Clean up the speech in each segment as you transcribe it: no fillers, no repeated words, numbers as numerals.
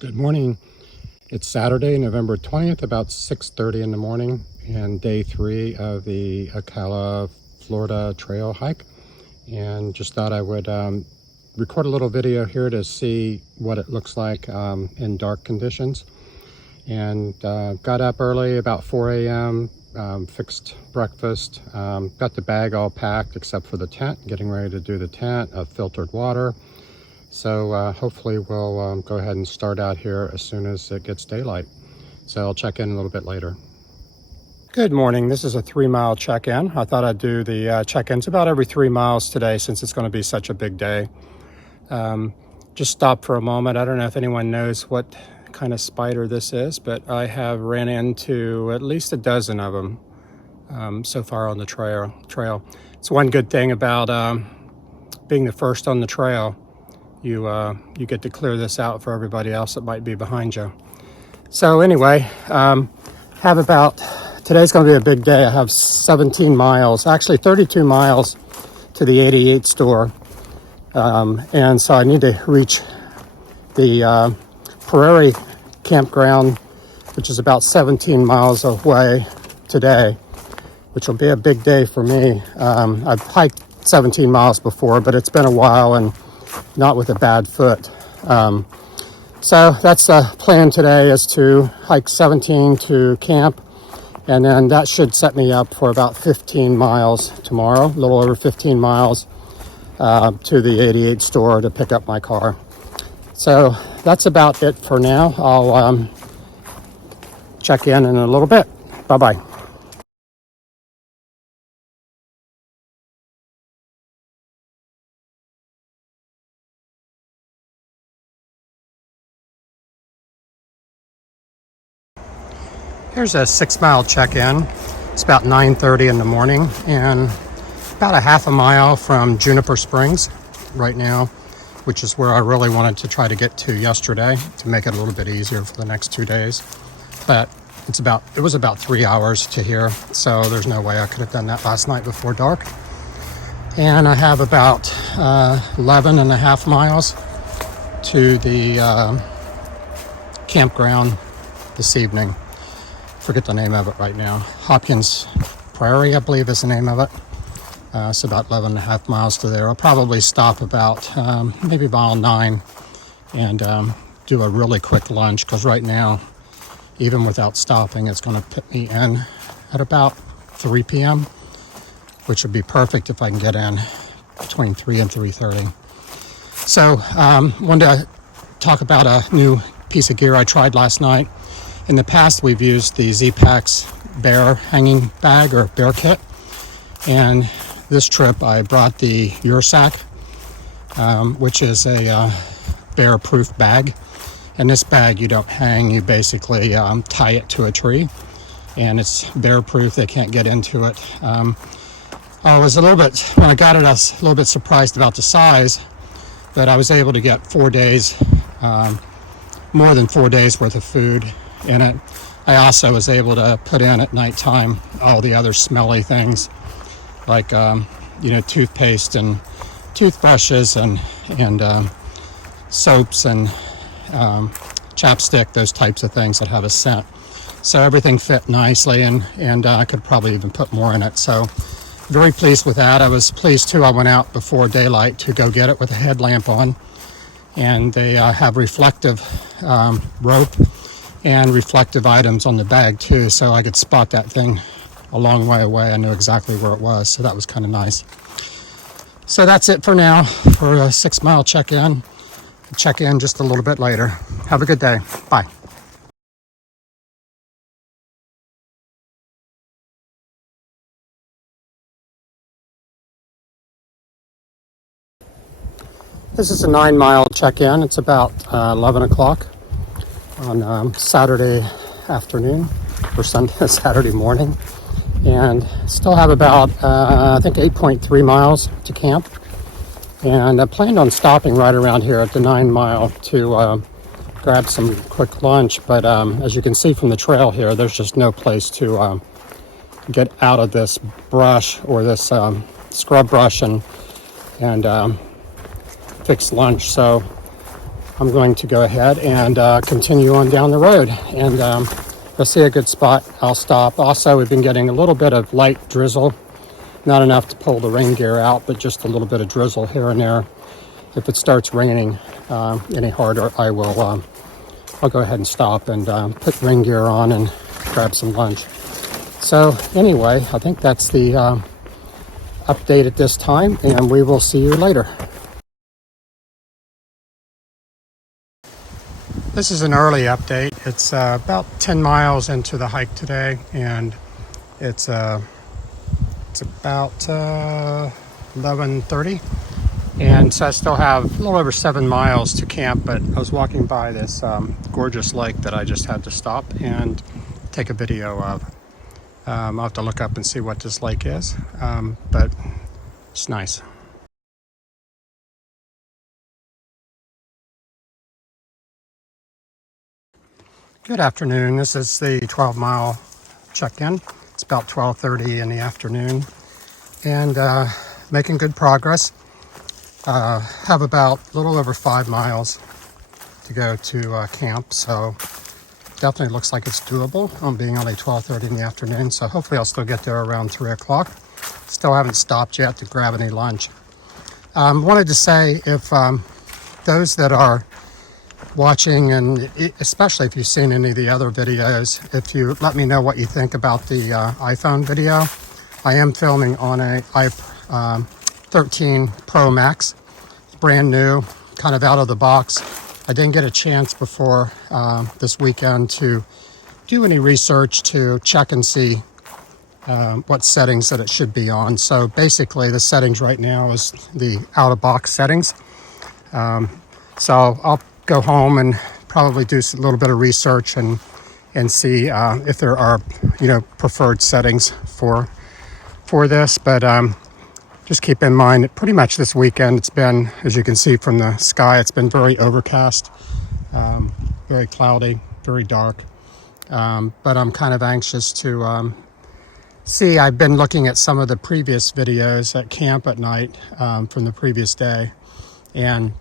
Good morning. It's Saturday, November 20th, about 6:30 in the morning, and day 3 of the Ocala, Florida trail hike. And just thought I would record a little video here to see what it looks like in dark conditions. And got up early, about 4 a.m., fixed breakfast, got the bag all packed except for the tent, getting ready to do the tent, filtered water. So hopefully we'll go ahead and start out here as soon as it gets daylight. So I'll check in a little bit later. Good morning. This is a 3-mile check-in. I thought I'd do the check-ins about every 3 miles today since it's going to be such a big day. Just stop for a moment. I don't know if anyone knows what kind of spider this is, but I have ran into at least a dozen of them so far on the trail. It's one good thing about being the first on the trail. You get to clear this out for everybody else that might be behind you. So anyway, today's going to be a big day. I have 17 miles, actually 32 miles to the 88 store. And so I need to reach the Prairie Campground, which is about 17 miles away today, which will be a big day for me. I've hiked 17 miles before, but it's been a while and not with a bad foot. So that's the plan today, is to hike 17 to camp, and then that should set me up for about 15 miles tomorrow, a little over 15 miles to the 88 store to pick up my car. So that's about it for now. I'll check in a little bit. Bye-bye. Here's a 6-mile check-in. It's about 9:30 in the morning and about a half a mile from Juniper Springs right now, which is where I really wanted to try to get to yesterday to make it a little bit easier for the next 2 days. But it was about 3 hours to here, so there's no way I could have done that last night before dark. And I have about 11 and a half miles to the campground this evening. Forget the name of it right now. Hopkins Prairie, I believe, is the name of it. It's about 11 and a half miles to there. I'll probably stop about maybe mile 9 and do a really quick lunch, because right now, even without stopping, it's going to put me in at about 3 p.m., which would be perfect if I can get in between 3 and 3:30. So wanted to talk about a new piece of gear I tried last night. In the past, we've used the Z-Packs bear hanging bag or bear kit, and this trip I brought the Ursack, which is a bear-proof bag. And this bag you don't hang, you basically tie it to a tree, and it's bear-proof. They can't get into it. I was when I got it, I was a little bit surprised about the size, but I was able to get 4 days, more than 4 days worth of food in it. I also was able to put in at nighttime all the other smelly things like toothpaste and toothbrushes and soaps and chapstick, those types of things that have a scent. So everything fit nicely, and I could probably even put more in it. So very pleased with that. I was pleased too. I went out before daylight to go get it with a headlamp on, and they have reflective rope and reflective items on the bag too, so I could spot that thing a long way away. I knew exactly where it was, so that was kind of nice. So that's it for now for a 6-mile check-in. Check in just a little bit later. Have a good day. Bye. This is a 9-mile check-in. It's about 11 o'clock on Saturday afternoon or Saturday morning, and still have about I think 8.3 miles to camp. And I planned on stopping right around here at the 9-mile to grab some quick lunch, but as you can see from the trail here, there's just no place to get out of this brush or this scrub brush and fix lunch. So I'm going to go ahead and continue on down the road. And if I see a good spot, I'll stop. Also, we've been getting a little bit of light drizzle. Not enough to pull the rain gear out, but just a little bit of drizzle here and there. If it starts raining any harder, I'll go ahead and stop and put rain gear on and grab some lunch. So anyway, I think that's the update at this time, and we will see you later. This is an early update. It's about 10 miles into the hike today, and it's about 11:30, and so I still have a little over 7 miles to camp. But I was walking by this gorgeous lake that I just had to stop and take a video of. I'll have to look up and see what this lake is, but it's nice. Good afternoon. This is the 12-mile check-in. It's about 12:30 in the afternoon, and making good progress. Have about a little over 5 miles to go to camp, so definitely looks like it's doable on being only 12:30 in the afternoon. So hopefully I'll still get there around 3 o'clock. Still haven't stopped yet to grab any lunch. Wanted to say, if those that are watching, and especially if you've seen any of the other videos, if you let me know what you think about the iPhone video. I am filming on a iPhone 13 Pro Max, brand new, kind of out of the box. I didn't get a chance before this weekend to do any research to check and see what settings that it should be on. So basically the settings right now is the out of box settings. So I'll go home and probably do a little bit of research and see if there are, preferred settings for this. But just keep in mind that pretty much this weekend it's been, as you can see from the sky, it's been very overcast, very cloudy, very dark. But I'm kind of anxious to see. I've been looking at some of the previous videos at camp at night from the previous day, and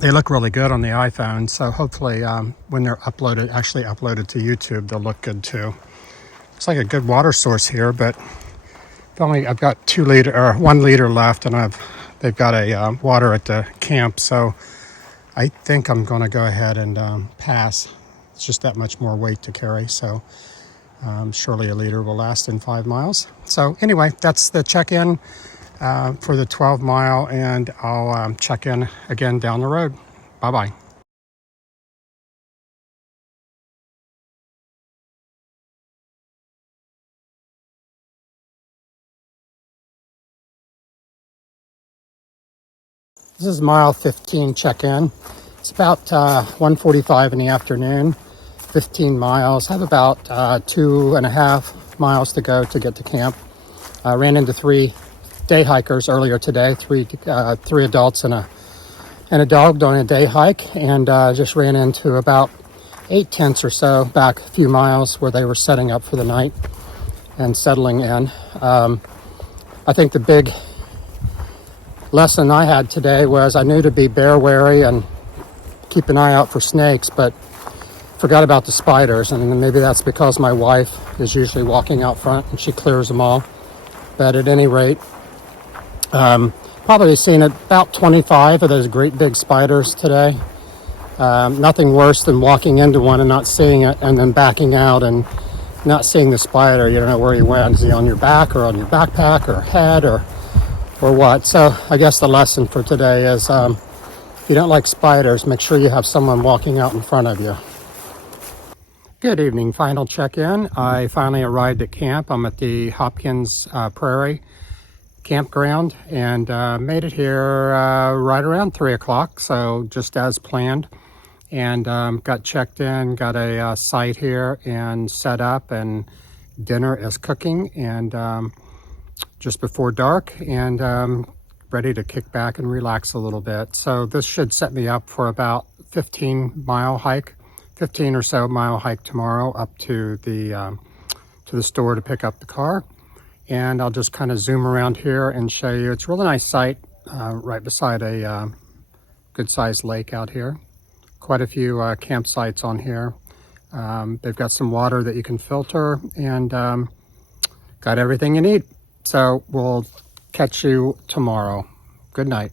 they look really good on the iPhone. So hopefully when they're actually uploaded to YouTube, they'll look good too. Looks like a good water source here, but I've got 1 liter left, and they've got a water at the camp. So I think I'm going to go ahead and pass. It's just that much more weight to carry. So surely a liter will last in 5 miles. So anyway, that's the check-in for the 12-mile, and I'll check in again down the road. Bye-bye. This is mile 15 check-in. It's about 1:45 in the afternoon, 15 miles. Have about 2.5 miles to go to get to camp. Ran into 3 day hikers earlier today, three adults and a dog doing a day hike, and just ran into about 8 tents or so back a few miles where they were setting up for the night and settling in. I think the big lesson I had today was I knew to be bear wary and keep an eye out for snakes, but forgot about the spiders, and maybe that's because my wife is usually walking out front and she clears them all. But at any rate, probably seen about 25 of those great big spiders today. Nothing worse than walking into one and not seeing it, and then backing out and not seeing the spider. You don't know where he went. Is he on your back or on your backpack or head or what? So I guess the lesson for today is if you don't like spiders, make sure you have someone walking out in front of you. Good evening, final check-in. I finally arrived at camp. I'm at the Hopkins Prairie Campground, and made it here right around 3 o'clock, so just as planned. And got checked in, got a site here and set up, and dinner is cooking, and just before dark, and ready to kick back and relax a little bit. So this should set me up for about 15 or so mile hike tomorrow up to the store to pick up the car. And I'll just kind of zoom around here and show you. It's a really nice site right beside a good sized lake out here. quite a few campsites on here. They've got some water that you can filter, and got everything you need. So we'll catch you tomorrow. Good night.